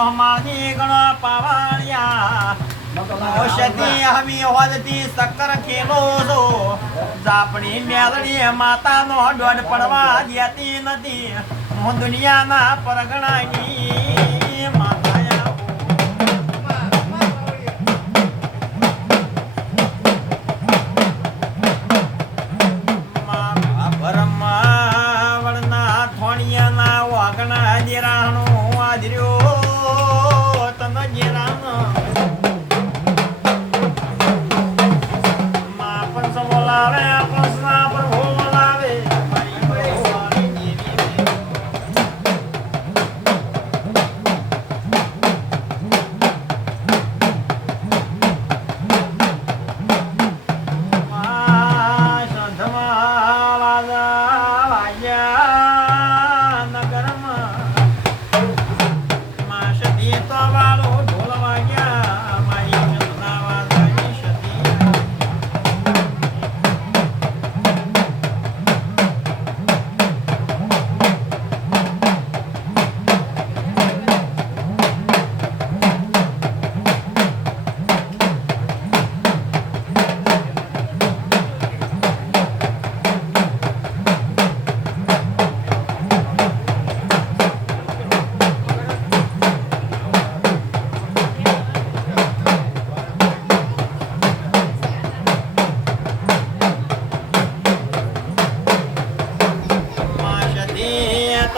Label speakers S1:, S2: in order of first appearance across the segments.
S1: મોહમાની ગણો પાવાળિયા. ઔષધી હમી હોદતી સક્કર ખેલો છો. જાપણી માતાનો દોડ પડવા દેતી નથી. હું દુનિયાના પરગણાની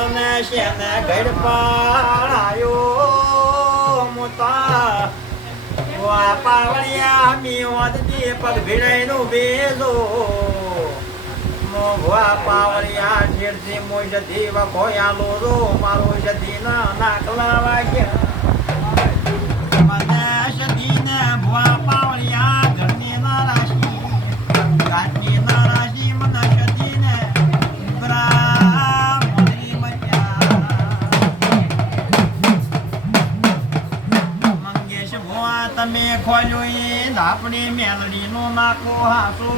S1: તને શેને ઘડ મોતા વા પાવળિયા મિયોદ પગ ભીડાઈનું બેજો મો વા પાવળિયા જેરથી મોજતી વખોયા લોરો મારો જતી ના નાકલા વાગ્યા તમે ખોલ્યું એ ધાપડી મેલડીનો નાખો હાસો.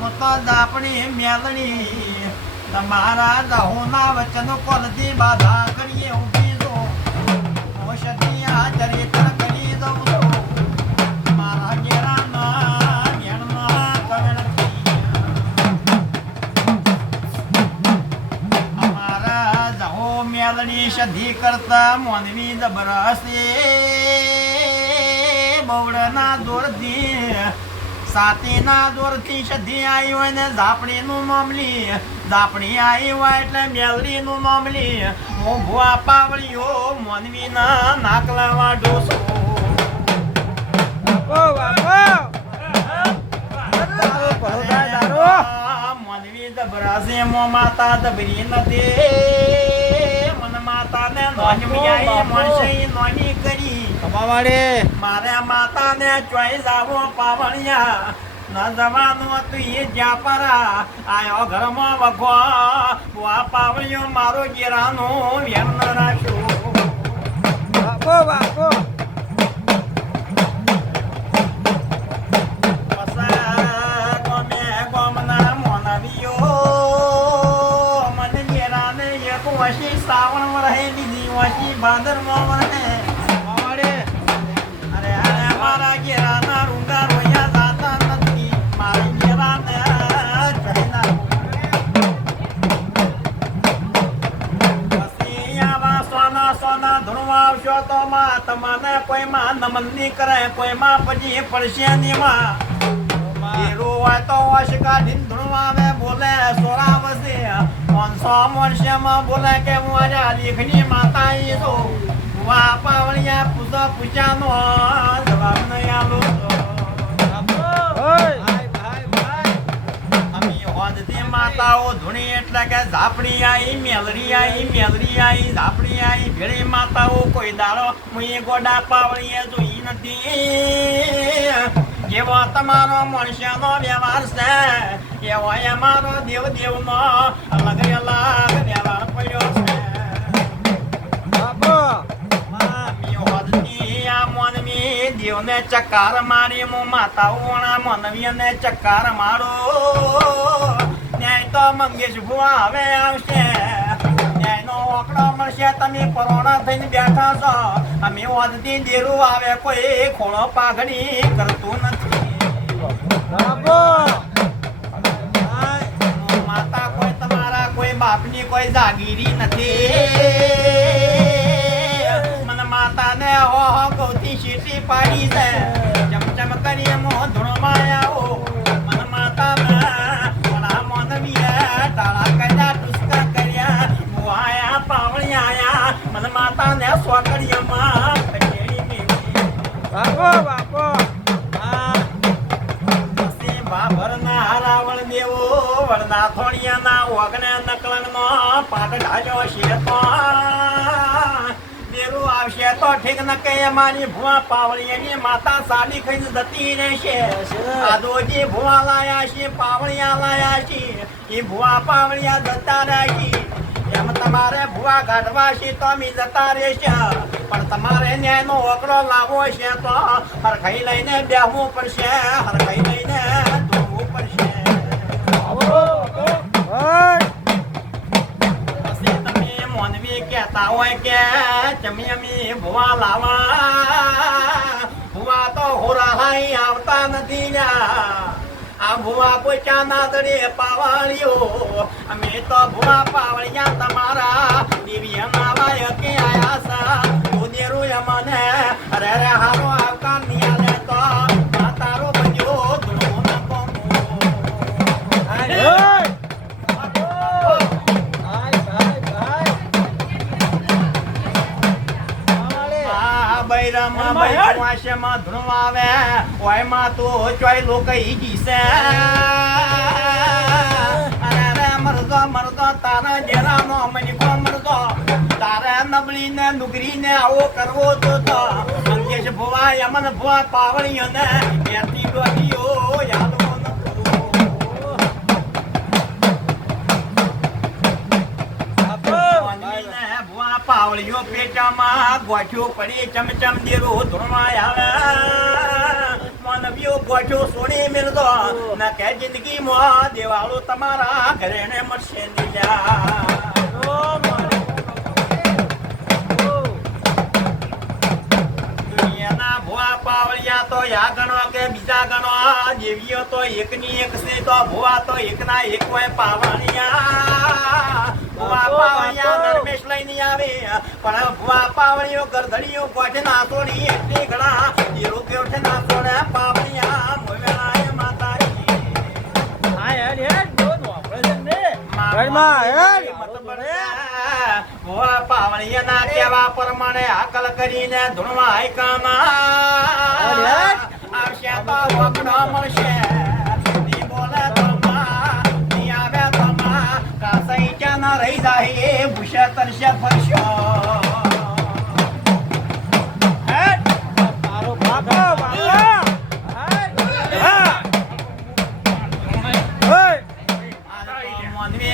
S1: મત દાપડી મેલડી, તમારા દહોના વચન કોલથી બાધા કરીએ ઊભી કરતા મોનવી દબરસે બવડના દોરથી સાતીના દોરથી સધી આવી હોય ને ઝાપડીનું મામલી. ઝાપડી આવી હોય એટલે મેલરીનું મામલી. હું ભુવા પાવળીઓ મોનવીના નાકલાવા ડોસો. મોનવી મનવી દબરાસે મો માતા દબરી નથી. મન માતા ને નોની કરી.
S2: કમાવાડે
S1: મારે માતાને ચોઈ જાવો પાવણિયા. ન જવાનું હતું એ જ્યાં પરા આયો ઘરમાં વગો. આ પાવણિયો મારો ગેરાનો વેણ રાખ્યો.
S2: બાપો બાપો
S1: વશી શ્રાવણ રહે બીજી વશી ભાદરમાં વરહે અરે અરે મારા ઘેરાના રૂંગા જાતા નથી. મારી ઘેરાને સોના ધૂણવા આવશો તો માં તમને કોઈ માં નમન કરે, કોઈ માં પછી પડશે નહીં માં. તો વશ કાઢીને ધૂણવા પાંચસો વર્ષમાં બોલે કે હું આજે આલીખની માતા ઈ છો. વા પાવળિયા પૂજા પૂજાનો જવાબ નહીં આલો અમી હોદતી માતાઓ ધૂણી એટલે કે ઝાપડી આઈ મેલડી આઈ મેલડી આઈ ઝાપડી આઈ. ભેળી માતાઓ કોઈ દાડો મુઈ ગોડા પાવળીએ જોઈ નથી. જેવો તમારો મનુષ્યનો વ્યવહાર છે. એવો અમારો દેવ દેવમાં અલગ અલગ વ્યવહાર પડ્યો છે.
S2: બાપો!
S1: આ મોનવી દેવને ચકાર મારી મુ માતા ઓણા મોનવીને ચકાર મારો. ન્યાય તો મંગેશ ભુવા હવે આવશે. ન્યાયનો ઓકડો મળશે તમે પરોણા થઈને બેઠા છો. અમે વધતી દેરું આવે કોઈ ખોળો પાઘડી કરતું નથી. માતા કોઈ તમારા કોઈ બાપની કોઈ જાગીરી નથી મને માતાને હો હો ગૌતી શીટી પાડી છે. ચમચમ કરી મો ધૂણમાં આવો. મને માતા મને મોનવીએ ટાળા કર્યા. ટુસકા કર્યા મુઆયા પાવળિયા મને માતાને સોકડિયામાં ખસેડી ભાભરના હરાવણ દેવો વળના થોડિયાના ઓગણે નકલંગનો પાટ છે તો બેરું આવશે તો ઠીક ન કે મારી ભુવા પાવળિયાની માતા સાડી ખાઈને જતી રહેશે. આદોજી ભુવા લાયા છે, પાવળિયા લાયા છે, એ ભુવા પાવળિયા જતા રહેશે. એમ તમારે ભુવા કાઢવા છે તો અમે જતા રહેશે. પણ તમારે ન્યાયનો ઓકડો લાવવો છે તો હરખાઈ લઈને બેહવું પડશે, હરખાઈ લઈને કહેતા હોય કે જમી અમી ભુવા લાવા. ભુવા તો હોરાહાઈ આવતા નથી આ ભુવા કોઈ દડે પાવાળ્યો અમે તો ભુવા પાવળિયા તમારા. દિવ્યના બૈરામાં બૈરા આવે ઓયમાં તો ચોય લોકો ઈ જીસે અરે મરદો મરદો તારા જેરાનો મનિકો મરદો. તારે નબળી ને નુગરી ને આવો કરવો તો તો. અંકેશ ભુવા યમન ભુવા પાવળીઓ ને એથી પાવળીઓ પેટામાં ગોઠ્યો પડે ચમચમ દેરો ધૂળમાં આવે. મોનવીઓ ગોઠ્યો સોની મિલતો ના કે જિંદગીમાં દેવાળો તમારા ઘરે ને મળશે નીલા પાવળિયા તો યા ગણો કે બીજા ગણો. દેવીઓ તો એકની એક છે તો ભુવા તો એકના એક હોય પાવળિયા ભુવા લઈને આવે. પણ ભુવા એકટી માતાજી.
S2: હા વાપરે છે ને
S1: ઘરમાં પ્રમાણે હાકલ કરીને ધૂણવા હાયકામાં આવશે તો મળશે ના રહી જાય એ ભૂસે તરસે ફરશો
S2: હા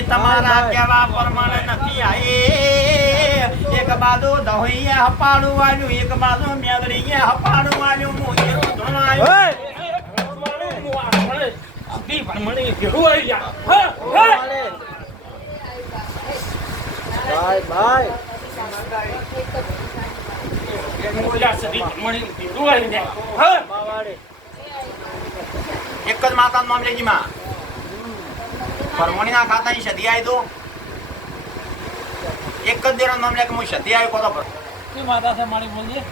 S1: તમારા કેવા પ્રમાણે નથી આઈ એક બાજુ દહોઈએ હપાડું વાળ્યું એક બાજુ મેદડીએ હપાડું વાળ્યું ધોણાયું
S2: ઓય. માવાડે ભાઈ ભાઈ માવાડે
S1: એક જ માતાનું નામ લેજી માં. પરમણીના ખાતાની સદી આવી દો એક જ દેરો નામ લે કે હું સદી આવ્યો કોતો પર.
S2: માતા છે મારી બોલીએ